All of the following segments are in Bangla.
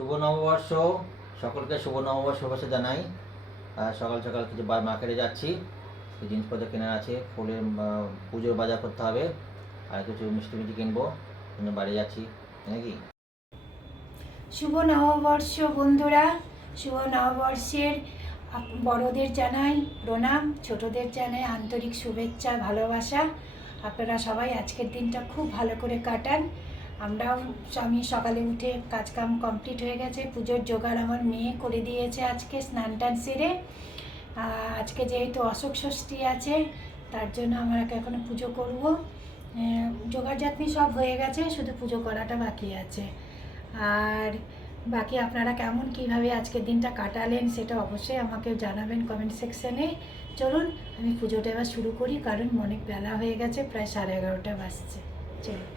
শুভ নববর্ষ, সকলকে শুভ নববর্ষ শুভেচ্ছা জানাই। সকাল সকাল কিছু মার্কেটে যাচ্ছি, জিনিসপত্র কেনার আছে, ফুলের পুজোর বাজার করতে হবে, আর কিছু মিষ্টি মিষ্টি কিনবো, বাড়ি যাচ্ছি নাকি। শুভ নববর্ষ বন্ধুরা, শুভ নববর্ষের বড়দের জানাই প্রণাম, ছোটদের জানাই আন্তরিক শুভেচ্ছা ভালোবাসা। আপনারা সবাই আজকের দিনটা খুব ভালো করে কাটান। আমি সকালে উঠে কাজকাম কমপ্লিট হয়ে গেছে, পুজোর জোগাড় আমার মেয়ে করে দিয়েছে। আজকে স্নান টান সেরে, আজকে যেহেতু অশোক ষষ্ঠী আছে, তার জন্য আমরা এখনো পুজো করব। জোগাড় জাতনি সব হয়ে গেছে, শুধু পুজো করাটা বাকি আছে। আর বাকি আপনারা কীভাবে আজকের দিনটা কাটালেন সেটা অবশ্যই আমাকে জানাবেন কমেন্ট সেকশানে। চলুন আমি পুজোটা এবার শুরু করি, কারণ অনেক বেলা হয়ে গেছে, প্রায় 11:30 বাজছে। চলুন।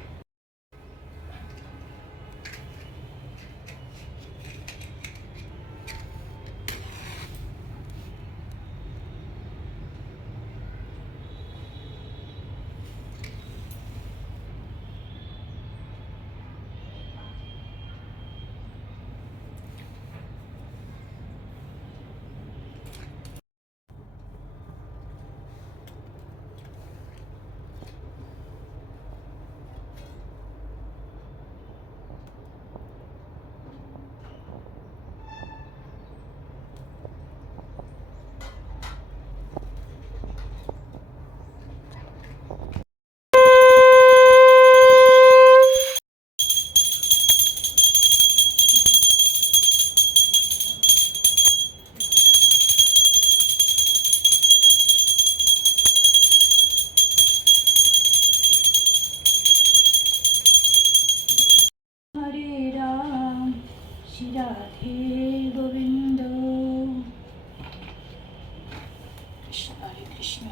রাধে গোবিন্দ, কৃষ্ণ হরে কৃষ্ণ।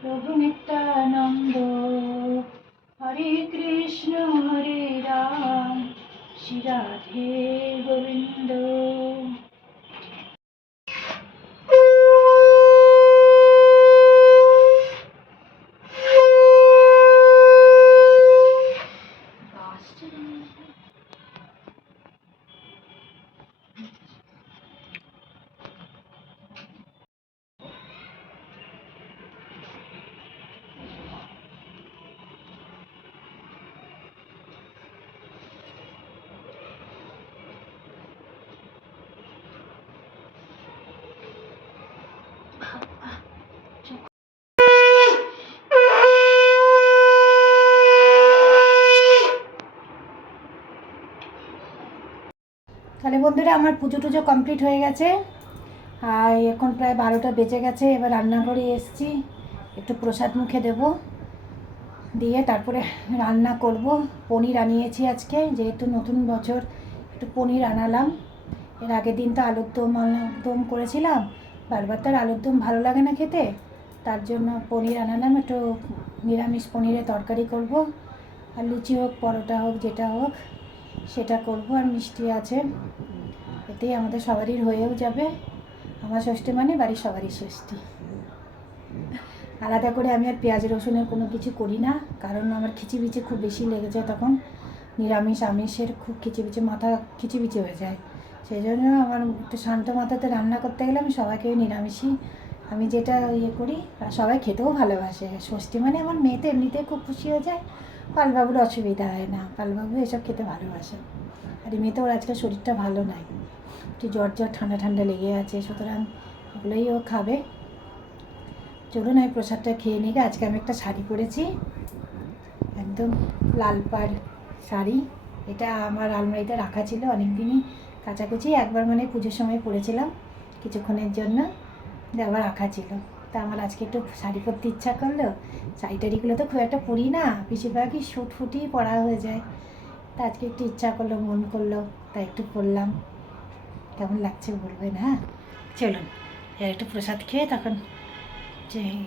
প্রভু নিত্যানন্দ, হরে কৃষ্ণ হরে রাম, শ্রী রাধে গোবিন্দ। তাহলে বন্ধুরা, আমার পুজো টুজো কমপ্লিট হয়ে গেছে, আর এখন প্রায় 12টা বেজে গেছে। এবার রান্নাঘরে এসেছি, একটু প্রসাদ মুখে দেব, দিয়ে তারপরে রান্না করব। পনির আনিয়েছি আজকে, যেহেতু নতুন বছর, একটু পনির আনালাম। এর আগের দিন তো আলুর দম করেছিলাম, বারবার তো আর আলুর দম ভালো লাগে না খেতে, তার জন্য পনির আনালাম। একটু নিরামিষ পনিরের তরকারি করব, আর লুচি হোক পরোটা হোক যেটা হোক সেটা করব। আর মিষ্টি আছে, এতেই আমাদের সবারই হয়েও যাবে। আমার ষষ্ঠী মানে বাড়ির সবারই ষষ্ঠী। আলাদা করে আমি আর পেঁয়াজ রসুনের কোনো কিছু করি না, কারণ আমার খিচিবিচি খুব বেশি লেগে যায়, তখন নিরামিষ আমিষের খুব মাথা খিচিবিচি হয়ে যায়। সেই জন্য আমার একটু শান্ত মাথাতে রান্না করতে গেলে আমি সবাইকে নিরামিষই আমি যেটা করি, আর সবাই খেতেও ভালোবাসে। ষষ্ঠী মানে আমার মেয়েতে এমনিতে খুব খুশি হয়ে যায়, পালবাবুর অসুবিধা হয় না, পালবাবু এসব খেতে ভালোবাসে। আর এমনিতে ওর আজকে শরীরটা ভালো নাই, একটু জ্বর ঠান্ডা ঠান্ডা লেগে আছে, সুতরাং ওগুলোই ও খাবে। চলুন আমি প্রসাদটা খেয়ে নিই। আজকে আমি একটা শাড়ি পরেছি, একদম লাল পাড় শাড়ি। এটা আমার আলমারিতে রাখা ছিল অনেক দিনই, কাচাকুচি একবার মানে পুজোর সময় পরেছিলাম কিছুক্ষণের জন্য, আবার রাখা ছিল। তা আমার আজকে একটু শাড়ি পরতে ইচ্ছা করলো। শাড়ি টাড়িগুলো তো খুব একটা পরি না, বেশিরভাগই শুট ফুটিই পরা হয়ে যায়, তা আজকে একটু ইচ্ছা করলো, মন করলো, তাই একটু পরলাম। কেমন লাগছে বলবেন? হ্যাঁ, চলুন এর একটু প্রসাদ খেয়ে তখন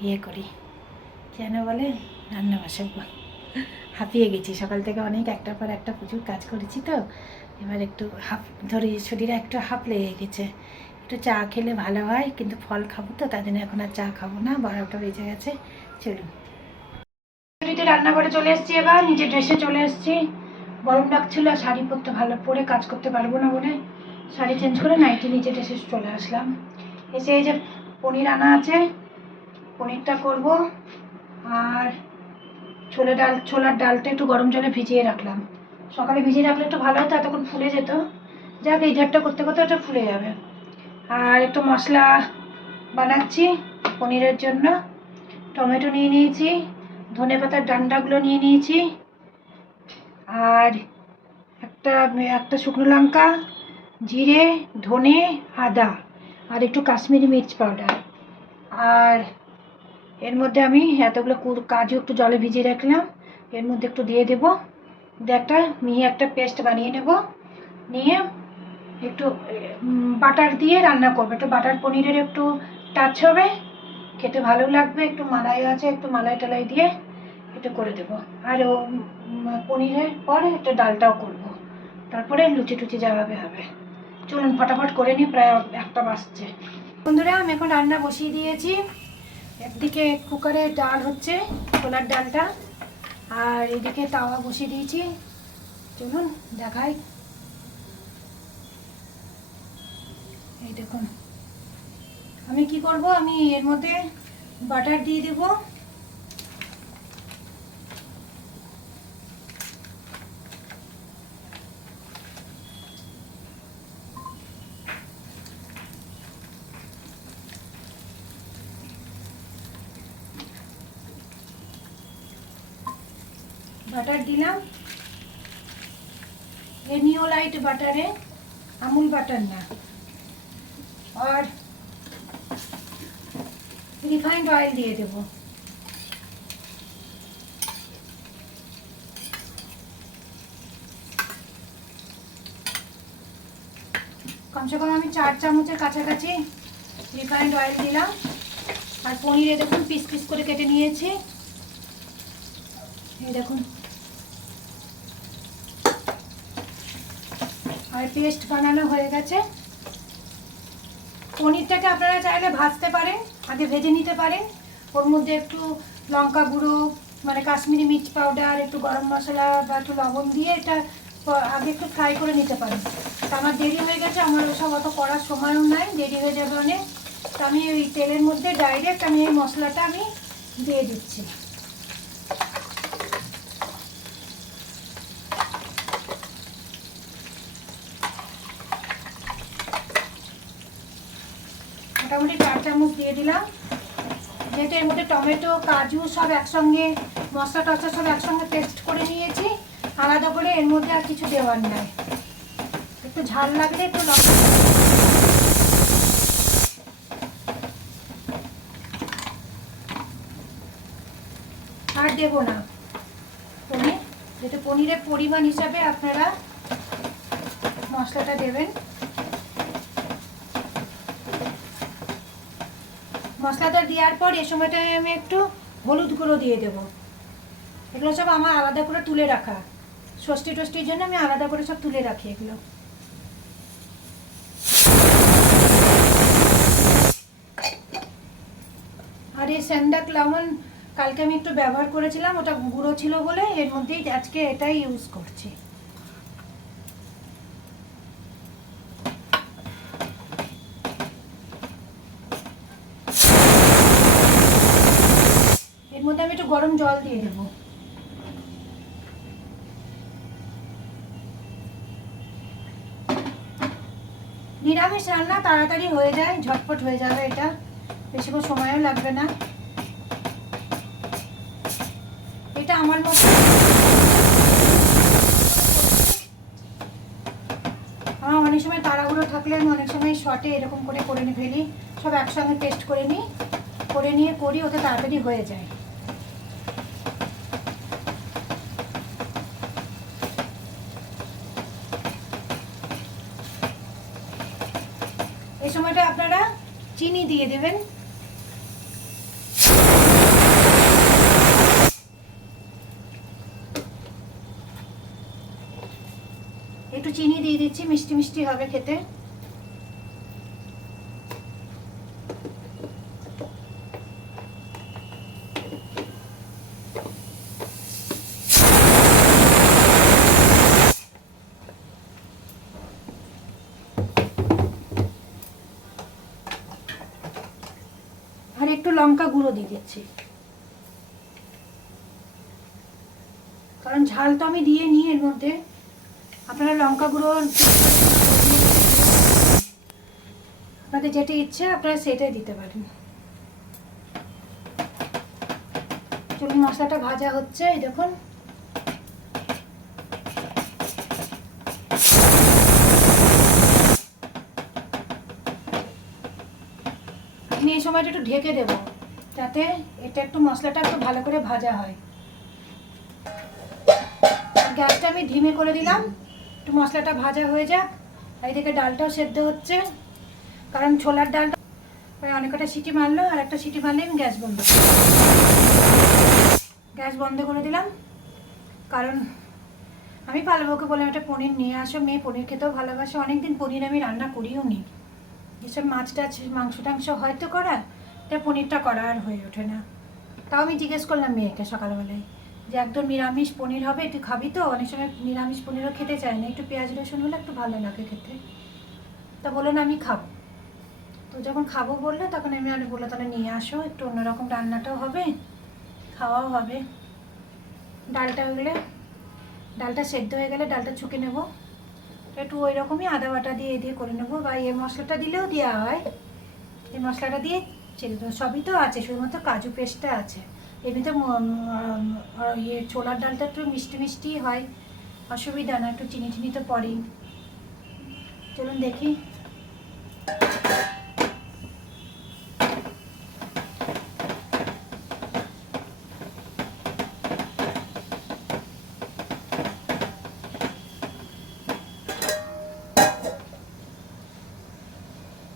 যে করি, কেন বলে রান্না বসাবো। হাঁপিয়ে গেছি, সকাল থেকে অনেক একটার পর একটা প্রচুর কাজ করেছি তো, এবার একটু ধরে শরীরে একটু হাঁপ লেগে গেছে। একটু চা খেলে ভালো হয়, কিন্তু ফল খাবো তো, তার জন্য এখন আর চা খাবো না, 12টা বেজে গেছে। চলুন রান্নাঘরে চলে এসেছি, এবার নিজের ড্রেসে চলে এসেছি। গরম লাগছিল, শাড়ি পরতে ভালো পরে কাজ করতে পারবো না বলে শাড়ি চেঞ্জ করে নাইটি নিচে ড্রেসে চলে আসলাম। এসে এই যে পনির আনা আছে, পনিরটা করব। আর ছোলার ডালটা একটু গরম জলে ভিজিয়ে রাখলাম, সকালে ভিজিয়ে রাখলে একটু ভালো হতো, এতক্ষণ ফুলে যেত। যাক, এই ধারটা করতে করতে ওটা ফুলে যাবে। আর একটু মশলা বানাচ্ছি পনিরের জন্য। টমেটো নিয়ে নিয়েছি, ধনেপাতার ডান্ডাগুলো নিয়ে নিয়েছি, আর একটা শুকনো লঙ্কা, জিরে, ধনে, আদা, আর একটু কাশ্মীরি মির্চ পাউডার। আর এর মধ্যে আমি এতগুলো কাজু একটু জলে ভিজিয়ে রাখলাম, এর মধ্যে একটু দিয়ে দেবো, দিয়ে একটা মিহি একটা পেস্ট বানিয়ে নেব। নিয়ে একটু বাটার দিয়ে রান্না করবো, একটু বাটার পনিরের একটু টাচ হবে, খেতে ভালো লাগবে। একটু মালাই আছে, একটু মালাই টালাই দিয়ে একটু করে দেবো। আর পনিরের পর একটা ডালটাও করব, তারপরে লুচি টুচি যা হবে হবে। চলুন ফটাফট করে নিই, প্রায় 1টা বাজছে। বন্ধুরা, আমি এখন রান্না বসিয়ে দিয়েছি। একদিকে কুকারে ডাল হচ্ছে, ছোলার ডালটা, আর এদিকে তাওয়া বসিয়ে দিয়েছি। চলুন দেখাই। এই দেখুন, আমি কি করব, আমি এর মধ্যে বাটার দিয়ে দেব। বাটার দিলাম, এনিওলাইট বাটারে, আমুল বাটার না। আর রিফাইন্ড অয়েল দিয়ে দেব। কমসে কম আমি 4 চামচের কাছাকাছি রিফাইন্ড অয়েল দিলাম। আর পনিরে দেখুন পিস পিস করে কেটে নিয়েছি, এই দেখুন। আর পেস্ট বানানো হয়ে গেছে। পনিরটাকে আপনারা চাইলে ভাজতে পারেন, আগে ভেজে নিতে পারেন। ওর মধ্যে একটু লঙ্কা গুঁড়ো, মানে কাশ্মীরি মির্চ পাউডার, একটু গরম মশলা বা একটু লবণ দিয়ে এটা আগে একটু ফ্রাই করে নিতে পারেন। তো আমার দেরি হয়ে গেছে, আমার ওসব অত করার সময়ও নাই, দেরি হয়ে যাবে অনেক। তো আমি ওই তেলের মধ্যে ডাইরেক্ট আমি এই মশলাটা আমি দিয়ে দিচ্ছি। মোটামুটি 4 চামচ দিয়ে দিলাম। যেহেতু এর মধ্যে টমেটো, কাজু সব একসঙ্গে, মশলা টশলা সব একসঙ্গে পেস্ট করে নিয়েছি, আলাদা করে এর মধ্যে আর কিছু দেওয়ার নাই। একটু ঝাল লাগলে একটু লঙ্কা আর দেবো না পনির, যেহেতু পনিরের পরিমাণ হিসাবে আপনারা মশলাটা দেবেন। মশলাটা দেওয়ার পর এ সময়টায় আমি একটু হলুদ গুঁড়ো দিয়ে দেবো। এগুলো সব আমার আলাদা করে তুলে রাখা, ষষ্ঠী টষ্ঠীর জন্য আমি আলাদা করে সব তুলে রাখি এগুলো। আর এই স্যান্ডাক লবণ কালকে আমি একটু ব্যবহার করেছিলাম, ওটা গুঁড়ো ছিল বলে এর মধ্যেই আজকে এটাই ইউজ করছি। এর মধ্যে আমি একটু গরম জল দিয়ে দেবো। নিরামিষ রান্না তাড়াতাড়ি হয়ে যায়, ঝটপট হয়ে যাবে, এটা বেশিক্ষণ সময়ও লাগবে না। এটা আমার মতো আমার অনেক সময় তাড়াহুড়ো থাকলে আমি অনেক সময় শর্টে এরকম করে ফেলি, সব একসঙ্গে পেস্ট করে নিই, করে নিয়ে করি, ওতে তাড়াতাড়ি হয়ে যায়। এই সময়টা আপনারা চিনি দিয়ে দেবেন। একটু চিনি দিয়ে দিচ্ছি, মিষ্টি মিষ্টি হবে খেতে। আর একটু লঙ্কা গুঁড়ো দিয়ে দিচ্ছি, কারণ ঝাল তো আমি দিয়ে নিই এর মধ্যে। আপনারা লঙ্কা গুঁড়ো আপনাদের যেটা ইচ্ছে আপনারা সেটাই দিতে পারেন। চলুন, মশলাটা ভাজা হচ্ছে, এই দেখুন। আমি এই সময়টা একটু ঢেকে দেবো, যাতে এটা একটু মশলাটা একটু ভালো করে ভাজা হয়। গ্যাসটা আমি ধিমে করে দিলাম, একটু মশলাটা ভাজা হয়ে যাক। এইদিকে ডালটাও সেদ্ধ হচ্ছে, কারণ ছোলার ডালটা অনেক কটা সিটি মারলো, আর একটা সিটি মারলে আমি গ্যাস বন্ধ করে দিলাম। কারণ আমি পালাবোকে বললাম একটা পনির নিয়ে আসো, মেয়ে পনির খেতেও ভালোবাসে। অনেকদিন পনির আমি রান্না করিও নি, যেসব মাছ টাছ মাংস টাংস হয়তো করা, এটা পনিরটা করা আর হয়ে ওঠে না। তাও আমি জিজ্ঞেস করলাম মেয়েকে সকালবেলায় যে একদম নিরামিষ পনির হবে, একটু খাবি তো? অনেক সময় নিরামিষ পনিরও খেতে চায় না, একটু পেঁয়াজ রসুন হলে একটু ভালো লাগে খেতে। তা বললো না, আমি খাবো। তো যখন খাবো বললো, তখন আমি আর বললো তাহলে নিয়ে আসো, একটু অন্যরকম রান্নাটাও হবে, খাওয়াও হবে। ডালটা সেদ্ধ হয়ে গেলে ডালটা ছুঁকে নেবো, একটু ওই রকমই আদা বাটা দিয়ে দিয়ে করে নেবো, বা এই মশলাটা দিলেও দেওয়া হয়। এই মশলাটা দিয়ে ছেড়ে দেবো, সবই তো আছে, শুধুমাত্র কাজু পেস্টটা আছে। এমনিতে ইয়ে ছোলার ডালটা একটু মিষ্টি মিষ্টি হয়, অসুবিধা না, একটু চিনি টিনি তো পড়েই। চলুন দেখি।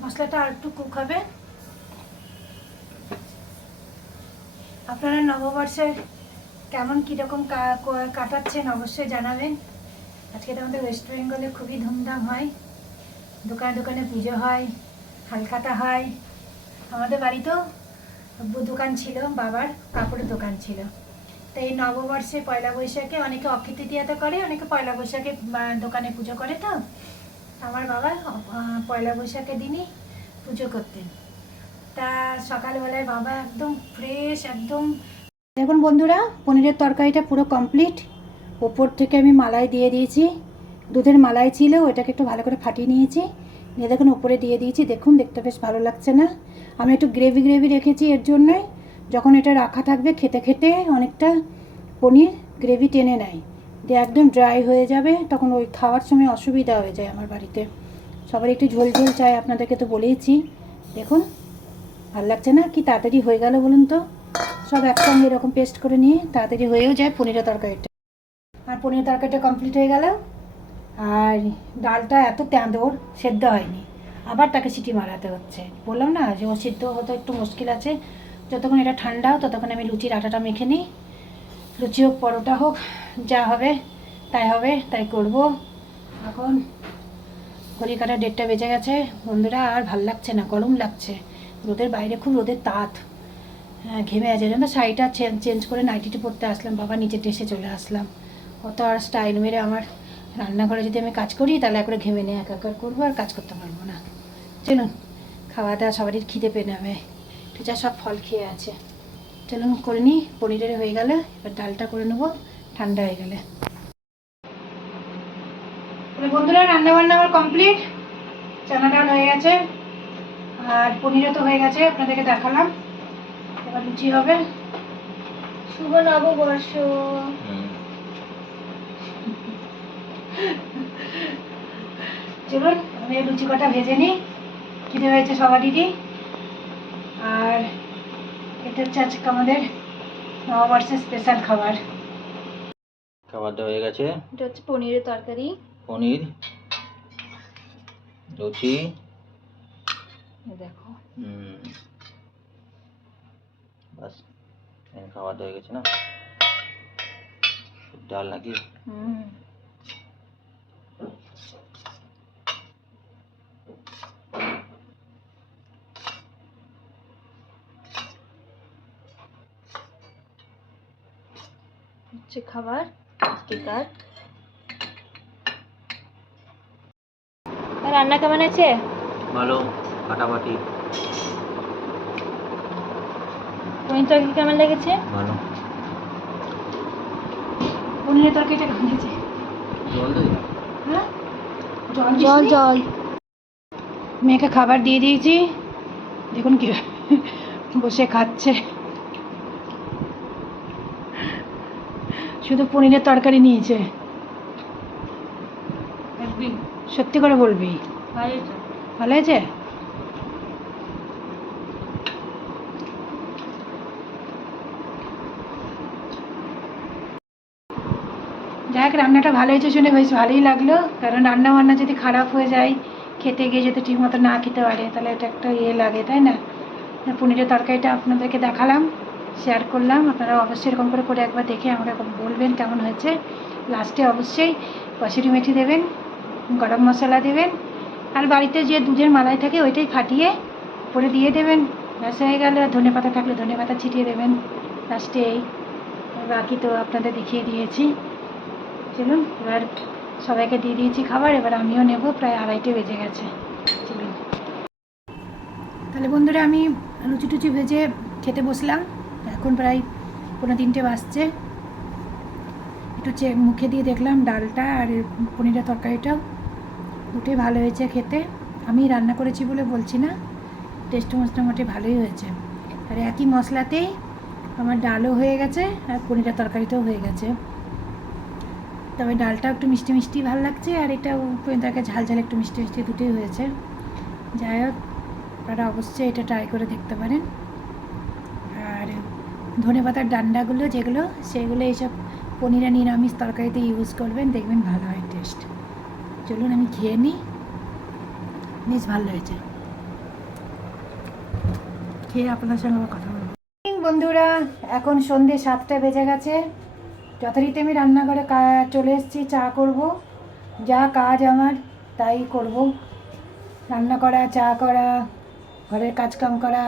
মশলাটা আর একটু কুক হবে। আপনারা নববর্ষে কেমন কীরকম কাটাচ্ছেন অবশ্যই জানাবেন। আজকে তো আমাদের ওয়েস্ট বেঙ্গলে খুবই ধুমধাম হয়, দোকানে দোকানে পুজো হয়, হালখাতা হয়। আমাদের বাড়িতেও দোকান ছিল, বাবার কাপড়ের দোকান ছিল। তো এই নববর্ষে পয়লা বৈশাখে অনেকে অক্ষয় তৃতীয়াতে করে, অনেকে পয়লা বৈশাখে দোকানে পুজো করে। তো আমার বাবা পয়লা বৈশাখের দিনই পুজো করতেন। তা সকালবেলায় বাবা একদম ফ্রেশ, একদম। দেখুন বন্ধুরা, পনিরের তরকারিটা পুরো কমপ্লিট। ওপর থেকে আমি মালাই দিয়ে দিয়েছি, দুধের মালাই ছিল, ওইটাকে একটু ভালো করে ফাটিয়ে নিয়েছি, নিয়ে দেখুন উপরে দিয়ে দিয়েছি। দেখুন দেখতে বেশ ভালো লাগছে না? আমি একটু গ্রেভি গ্রেভি রেখেছি এর জন্যই, যখন এটা রাখা থাকবে খেতে খেতে অনেকটা পনির গ্রেভি টেনে নেয়, দিয়ে একদম ড্রাই হয়ে যাবে, তখন ওই খাওয়ার সময় অসুবিধা হয়ে যায়। আমার বাড়িতে সবার একটু ঝোল ঝোল চাই, আপনাদেরকে তো বলেইছি। দেখুন ভালো লাগছে না? কি তাড়াতাড়ি হয়ে গেল বলুন তো? সব একসঙ্গে এরকম পেস্ট করে নিয়ে তাড়াতাড়ি হয়েও যায় পনিরের তরকারিটা। আর পনিরের তরকারিটা কমপ্লিট হয়ে গেল। আর ডালটা এত তেঁদোর, সেদ্ধ হয়নি, আবার তাকে সিটি মারাতে হচ্ছে। বললাম না যে ও সিদ্ধ হতে একটু মুশকিল আছে। যতক্ষণ এটা ঠান্ডা হোক ততক্ষণ আমি লুচির আটাটা মেখে নিই। লুচি হোক পরোটা হোক, যা হবে তাই হবে, তাই করব। এখন ঘড়ি কাটা 1:30 বেজে গেছে বন্ধুরা, আর ভাল লাগছে না, গরম লাগছে। রোদের বাইরে খুব রোদের তাত, হ্যাঁ ঘেমে আছে। জন্য শাড়িটা চেঞ্জ করে নাইটিটি পরতে আসলাম, বাবা নিচে ড্রেসে চলে আসলাম। অত আর স্টাইল মেরে আমার রান্নাঘরে যদি আমি কাজ করি তাহলে একবারে ঘেমে নিয়ে একাকার করবো, আর কাজ করতে পারবো না। চলুন, খাওয়া দাওয়া সবারই খিদে পেয়ে নেবে, টিচার সব ফল খেয়ে আছে। চলুন করে নিই। পনিরের হয়ে গেলে এবার ডালটা করে নেবো ঠান্ডা হয়ে গেলে। বন্ধুরা রান্না বান্না আমার কমপ্লিট, চানা ডাল হয়ে গেছে, আর পনিরও তো হয়ে গেছে, আপনাদেরকে দেখালাম। এবার লুচি হবে। শুভ নববর্ষ। চলুন আমি লুচি কটা ভেজে নিই, খিদে হয়েছে সবারই। আর এটা হচ্ছে আজকে আমাদের নববর্ষের স্পেশাল খাবার। খাবারটা হয়ে গেছে, এটা হচ্ছে পনিরের তরকারি, পনির, লুচি, দেখো। বাস খাওয়াটা হয়ে গেছে না? ডাল নাকি? হচ্ছে খাবার স্টিকার। রান্না কেমন আছে? ভালো, ফাটাফাটি। পনির তরকারি কেমন লেগেছে? ভালো। পনিরের তরকারিটা কেমন লেগেছে? জল দে। হ্যাঁ, জল জল। মেয়েকে খাবার দিয়ে দিয়েছি, দেখুন কি বসে খাচ্ছে। শুধু পনিরের তরকারি নিয়েছে। সত্যি করে বলবি, ভালো হয়েছে? যাই হোক, রান্নাটা ভালো হয়েছে শুনে বেশ ভালোই লাগলো। কারণ রান্না বান্না যদি খারাপ হয়ে যায়, খেতে গিয়ে যদি ঠিক মতো না খেতে পারে, তাহলে এটা একটা লাগে, তাই না? পনিরের তরকারিটা আপনাদেরকে দেখালাম, শেয়ার করলাম। আপনারা অবশ্যই এরকম করে একবার দেখে আমাকে বলবেন কেমন হয়েছে। লাস্টে অবশ্যই কসুরি মেথি দেবেন, গরম মশলা দেবেন, আর বাড়িতে যে দুধের মালাই থাকে ওইটাই ফাটিয়ে উপরে দিয়ে দেবেন। ব্যাস হয়ে গেল। ধনে পাতা থাকলে ধনে পাতা ছিটিয়ে দেবেন লাস্টেই। বাকি তো আপনাদের দেখিয়ে দিয়েছি। চলুন, এবার সবাইকে দিয়ে দিয়েছি খাবার, এবার আমিও নেব। প্রায় 2:30 বেজে গেছে। চলুন তাহলে বন্ধুরা, আমি লুচি টুচি ভেজে খেতে বসলাম। এখন প্রায় 2:45 বাজছে। একটু মুখে দিয়ে দেখলাম ডালটা আর পনিরের তরকারিটাও দুটোই ভালো হয়েছে খেতে। আমি রান্না করেছি বলে বলছি না, টেস্ট মোটামুটি ভালোই হয়েছে। আর একই মশলাতেই আমার ডালও হয়ে গেছে আর পনিরের তরকারিটাও হয়ে গেছে। তবে ডালটাও একটু মিষ্টি মিষ্টি ভালো লাগছে, আর এটাও পনিরটাকে ঝাল ঝাল একটু মিষ্টি মিষ্টি দুটোই হয়েছে। যাই হোক, আপনারা অবশ্যই এটা ট্রাই করে দেখতে পারেন। আর ধনেপাতার ডান্ডাগুলো যেগুলো, সেগুলো এইসব পনির আর নিরামিষ তরকারিতে ইউজ করবেন, দেখবেন ভালো হয় টেস্ট। চলুন আমি খেয়ে নিই, বেশ ভালো হয়েছে। খেয়ে আপনার সঙ্গে আমার কথা বলবো। বন্ধুরা, এখন সন্ধ্যে 7টা বেজে গেছে। যথারীতি আমি রান্নাঘরে চলে এসেছি, চা করব। যা কাজ আমার তাই করব, রান্না করা, চা করা, ঘরের কাজকাম করা।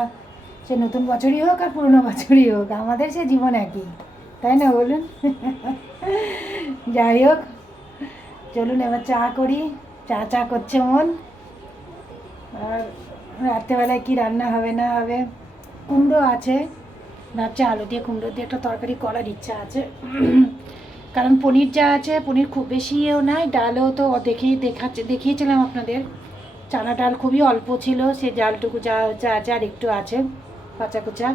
সে নতুন বছরই হোক আর পুরনো বছরই হোক, আমাদের সে জীবন একই, তাই না বলুন? যাই হোক, চলুন এবার চা করি। চা করছে মন। আর রাত্রেবেলায় কি রান্না হবে না হবে, কুমড়ো আছে, ভাবছি আলু দিয়ে কুমড়ো দিয়ে একটা তরকারি করার ইচ্ছা আছে। কারণ পনির যা আছে, পনির খুব বেশিও নয়, ডালও তো দেখিয়েছিলাম আপনাদের। চানা ডাল খুবই অল্প ছিল, সে ডালটুকু যা আছে আর একটু আছে কাঁচা কুচা।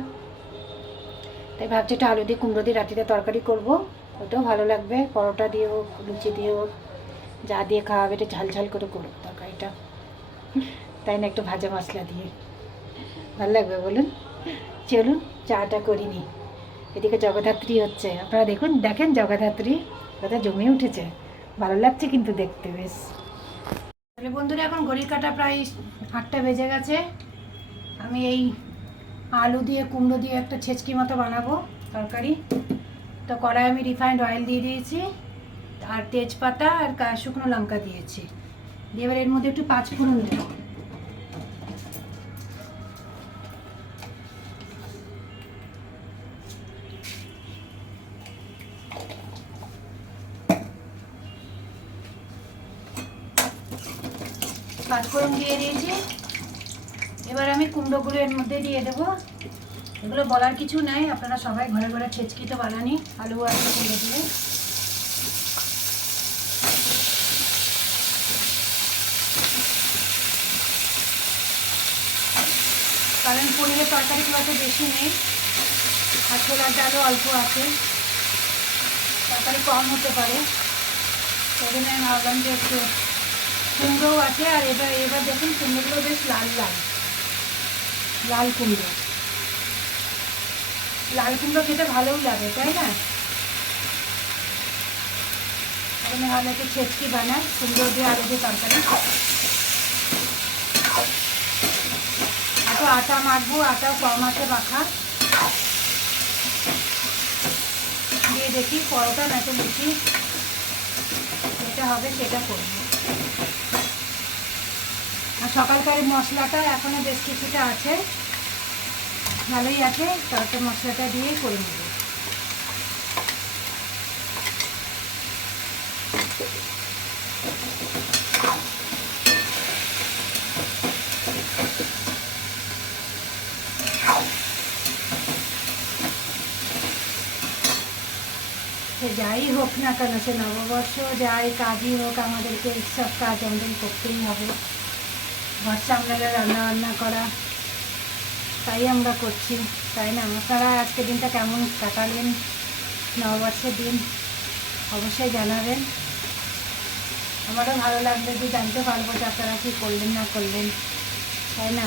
তাই ভাবছি একটা আলু দিয়ে কুমড়ো দিয়ে রাত্রিতে তরকারি করব, ওটাও ভালো লাগবে। পরোটা দিয়ে হোক, লুচি দিয়ে হোক, যা দিয়ে খাওয়াবে একটু ঝাল ঝাল করে করবো তরকারিটা, তাই না? একটু ভাজা মশলা দিয়ে ভালো লাগবে বলুন? চলুন চাটা করিনি। এদিকে জগদ্ধাত্রী হচ্ছে, আপনারা দেখেন জগদ্ধাত্রী কথা জমে উঠেছে, ভালো লাগছে কিন্তু দেখতে বেশ। তাহলে বন্ধুরা, এখন ঘড়ির কাঁটা প্রায় 8টা বেজে গেছে। আমি এই আলু দিয়ে কুমড়ো দিয়ে একটা ছেচকি মতো বানাবো তরকারি। তো কড়াই আমি রিফাইন্ড অয়েল দিয়ে দিয়েছি, আর তেজপাতা আর শুকনো লঙ্কা দিয়েছি। দিয়ে এবার এর মধ্যে একটু 5 ফোড়ন দেবো। পাঁচফোড়ন দিয়ে দিয়েছি। এবার আমি কুমড়োগুলো এর মধ্যে দিয়ে দেবো। এগুলো বলার কিছু নাই, আপনারা সবাই ঘরে ঘরে ছেচকি তো বানানি, আলু আর কুমড়ো দিয়ে। কারণ পনিরের তরকারি খুব একটা বেশি নেই, আর ছোলার ডালও অল্প আছে, তরকারি কম হতে পারে। সেই জন্য আমি ভাবলাম যে একটু কুমড়োও আছে। আর এবার দেখুন কুমড়োগুলো বেশ লাল লাল লাল কুমড়ো। লাল কুমড়ো খেতে ভালোও লাগে, তাই না? এখানে ভালো একটু ছেচকি বানায় কুমড়ো দিয়ে আলু দিয়ে তরকারি। এত আটা মাখবো, আটাও কম আছে মাখা। দিয়ে দেখি পরোটা নাকি লুচি যেটা হবে সেটা করবো। আর সকালকার মশলাটা এখনো বেশ কিছুটা আছে, ভালোই আছে, তারপর মশলাটা দিয়েই করে নেব। যাই হোক না কেন, সে নববর্ষ যাই কাজই হোক, আমাদেরকে এইসব কাজ আমাদের করতেই হবে। ঘর সামলালে, রান্নাবান্না করা, তাই আমরা করছি, তাই না? আপনারা আজকের দিনটা কেমন কাটালেন, নববর্ষের দিন অবশ্যই জানাবেন। আমারও ভালো লাগবে যে জানতে পারবো যে আপনারা কী করলেন না করলেন, তাই না?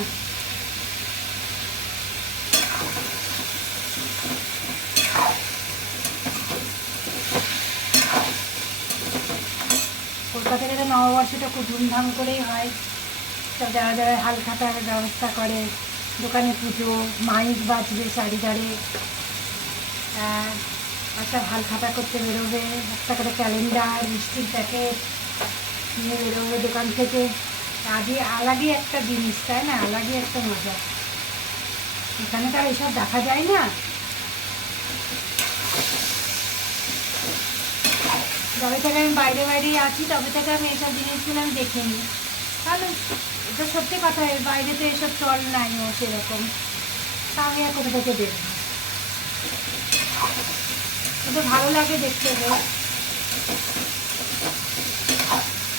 কলকাতায় তো নববর্ষটা খুব ধুমধাম করেই হয়। সব যারা যারা হালখাতার ব্যবস্থা করে, দোকানে পুজো, মাইক বাজবে চারিধারে, একটা হালখাতা করতে বেরোবে, একটা করে ক্যালেন্ডার, মিষ্টির প্যাকেট নিয়ে বেরোবে দোকান থেকে। আজই আলাদই একটা জিনিস, তাই না? আলাদই একটা মজা। এখানে তো আর এইসব দেখা যায় না। যবে থেকে আমি বাইরে বাইরেই আছি, তবে থেকে আমি এইসব জিনিসগুলো আমি দেখিনি। তাহলে এটা সত্যি কথা, এর বাইরে তো এসব চল নাই ও সেরকম। তা আমি আর কোথা থেকে দেখব? কিন্তু ভালো লাগে দেখতে বেশ,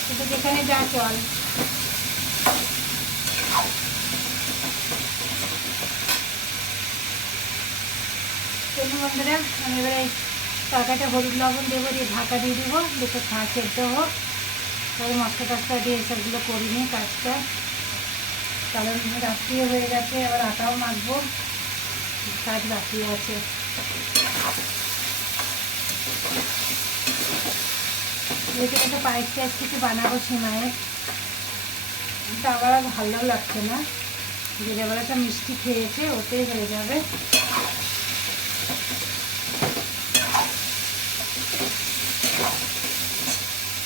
কিন্তু যেখানে যা চল। চলুন বন্ধুরা, আমি এবারে তরকারিটা হলুদ লবণ দেবো, দিয়ে ঢাকা দিয়ে দেবো, দেখে সেদ্ধ হোক। তবে মশলা টশলা দিয়ে এসবগুলো করিনি কাজটা, কারণ রাত্রিও হয়ে গেছে, আবার আটাও মাখবো, কাজ বাকি আছে। যেহেতু একটা পায়েস টাইস কিছু বানাবো সিমাইয়ের, তা আবার ভালো লাগছে না। যেটা বেলাটা মিষ্টি খেয়েছে, ওতেই হয়ে যাবে।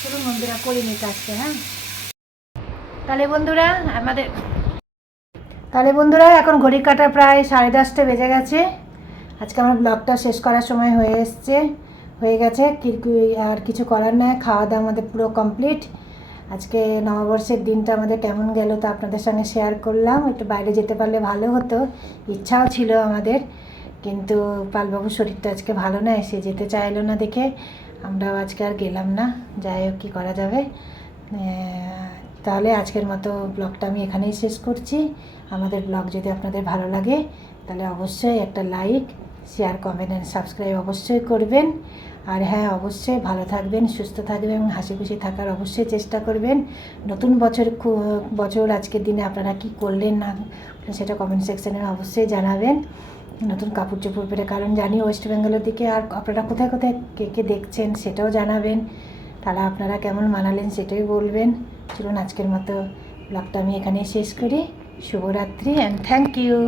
চলুন বন্ধুরা, করে নিই কাজটা। হ্যাঁ, তাহলে বন্ধুরা এখন ঘড়ি কাটা প্রায় 10:30 বেজে গেছে। আজকে আমার ব্লগটা শেষ করার সময় হয়ে গেছে। আর কিছু করার নয়, খাওয়া দাওয়া আমাদের পুরো কমপ্লিট। আজকে নববর্ষের দিনটা আমাদের কেমন গেল তা আপনাদের সঙ্গে শেয়ার করলাম। একটু বাইরে যেতে পারলে ভালো হতো, ইচ্ছাও ছিল আমাদের, কিন্তু পালবাবুর শরীরটা আজকে ভালো নয়, সে যেতে চাইলো না দেখে আমরাও আজকে আর গেলাম না। যাই হোক, কী করা যাবে। তাহলে আজকের মতো ব্লগটা আমি এখানেই শেষ করছি। আমাদের ব্লগ যদি আপনাদের ভালো লাগে তাহলে অবশ্যই একটা like, share, comment and subscribe অবশ্যই করবেন। আর হ্যাঁ, অবশ্যই ভালো থাকবেন, সুস্থ থাকবেন এবং হাসি খুশি থাকার অবশ্যই চেষ্টা করবেন। নতুন বছর আজকের দিনে আপনারা কি করলেন না সেটা কমেন্ট সেকশানে অবশ্যই জানাবেন। নতুন কাপড় চোপড় পেরে, কারণ জানি ওয়েস্ট বেঙ্গলের দিকে আর আপনারা কোথায় কোথায় কে দেখছেন সেটাও জানাবেন। তাহলে আপনারা কেমন মানালেন সেটাই বলবেন। চলুন আজকের মতো ব্লগটা আমি এখানেই শেষ করি। শুভরাত্রি অ্যান্ড থ্যাংক ইউ।